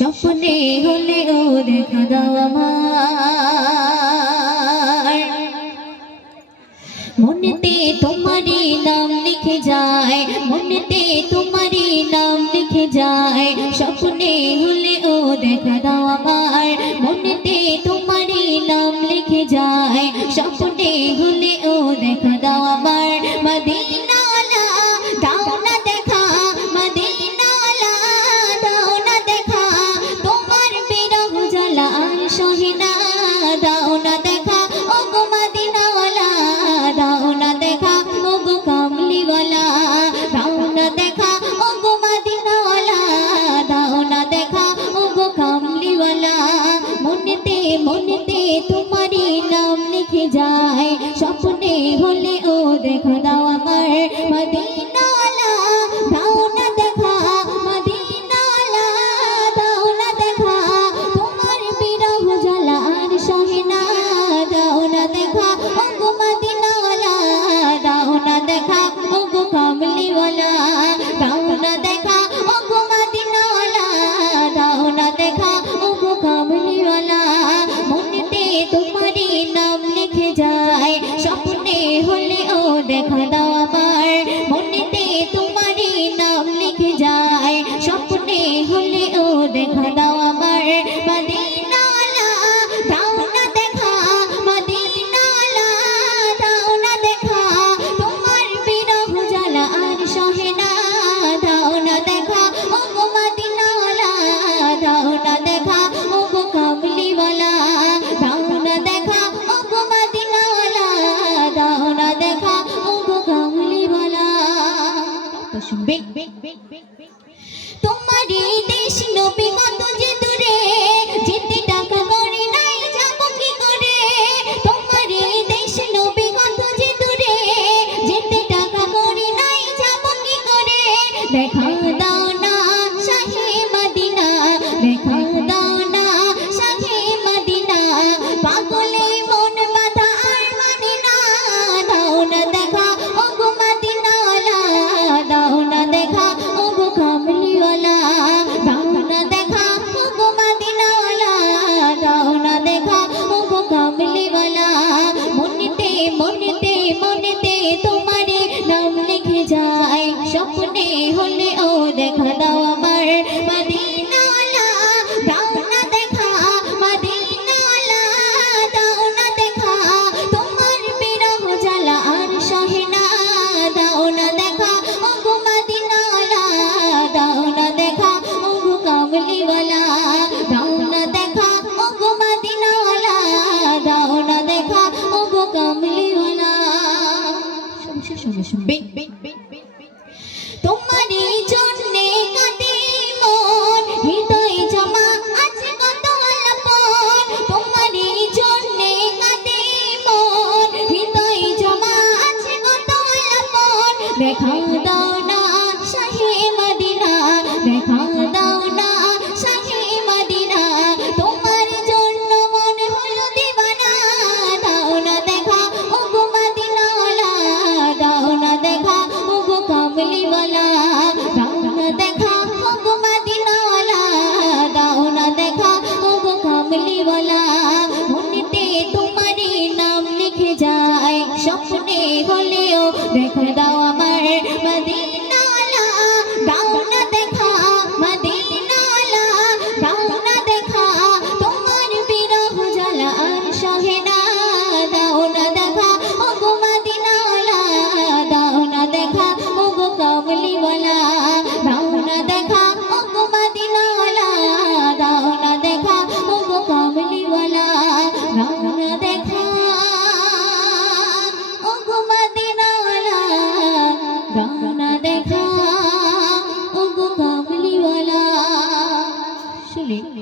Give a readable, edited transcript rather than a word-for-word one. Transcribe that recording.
স্বপ্নে হলেও দেখা দাও আমার মনেতে তোমারই নাম লিখে যায় মনেতে তোমারই নাম লিখে যায় স্বপ্নে হলেও দেখা দাও আমার মনেতে তোমারই নাম লিখে যায় স্বপ্নে হলেও দেখা দাও আমার মদিনাওয়ালা দাও না দেখা মদিনাওয়ালা দাও না দেখা তোমার বিরহ জ্বালা আর সহে না দাও না দেখা ও গো মদিনাওয়ালা দাও না দেখা ও গো কামলিওয়ালা দাও না দেখা ও গো মদিনাওয়ালা দাও না দেখা ও গো কামলিওয়ালা মনেতে মনেতে তোমারই নাম লিখে যায় স্বপ্নে হলেও দেখা দাও আমার মদিনাওয়ালা দাও না দেখা মদিনাওয়ালা দাও না দেখা তোমার বিরহ জ্বালা আর সহে না দাও না দেখা ও গো মদিনাওয়ালা দাও না দেখা ও গো কামলিওয়ালা দাও না দেখা ও গো মদিনাওয়ালা দাও না দেখা ও গো কামলিওয়ালা মনেতে তোমারই নাম লিখে যায় স্বপ্নে হলেও দেখা দাও আমার মনেতে তোমারই নাম লিখে যায় স্বপ্নে হলেও দেখা দাও আমার মদিনাওয়ালা দাও না দেখা মদিনাওয়ালা দাও না দেখা তোমার বিরহ জ্বালা আর সহে না দাও না দেখা ও গো মদিনাওয়ালা দাও না দেখা ও গো কামলিওয়ালা দাও না দেখা ও গো মদিনাওয়ালা দাও না দেখা ও গো কামলিওয়ালা শুনবে তোমারই দেশ নবী কত যে দূরে যেতে টাকা করি নাই যাব কি করে তোমারই দেশ নবী কত যে দূরে যেতে টাকা করি নাই যাব কি করে দেখা দাও না শাহে মদিনা দেখা দাও না শাহে মদিনা পাগলে মন বাঁধা আর মানে না দাও না দেখা ও গো মদিনাওয়ালা দাও না দেখা ও গো কামলিওয়ালা দাও না দেখা ও গো মদিনাওয়ালা দাও না দেখা ও গো কামলিওয়ালা মনেতে মনেতে মনেতে তোমারে নাম লিখে যায় স্বপ্নে হলেও দেখা দাও আমার মদিনাওয়ালা দাও না দেখা মদিনাওয়ালা দাও না দেখা তোমার বিরহ জ্বালা আর সহে না দাও না দেখা ও গো মদিনাওয়ালা দাও না দেখা ও গো কামলিওয়ালা দাও না দেখা ও গো মদিনাওয়ালা দাও না দেখা ও গো কামলিওয়ালা শুনবে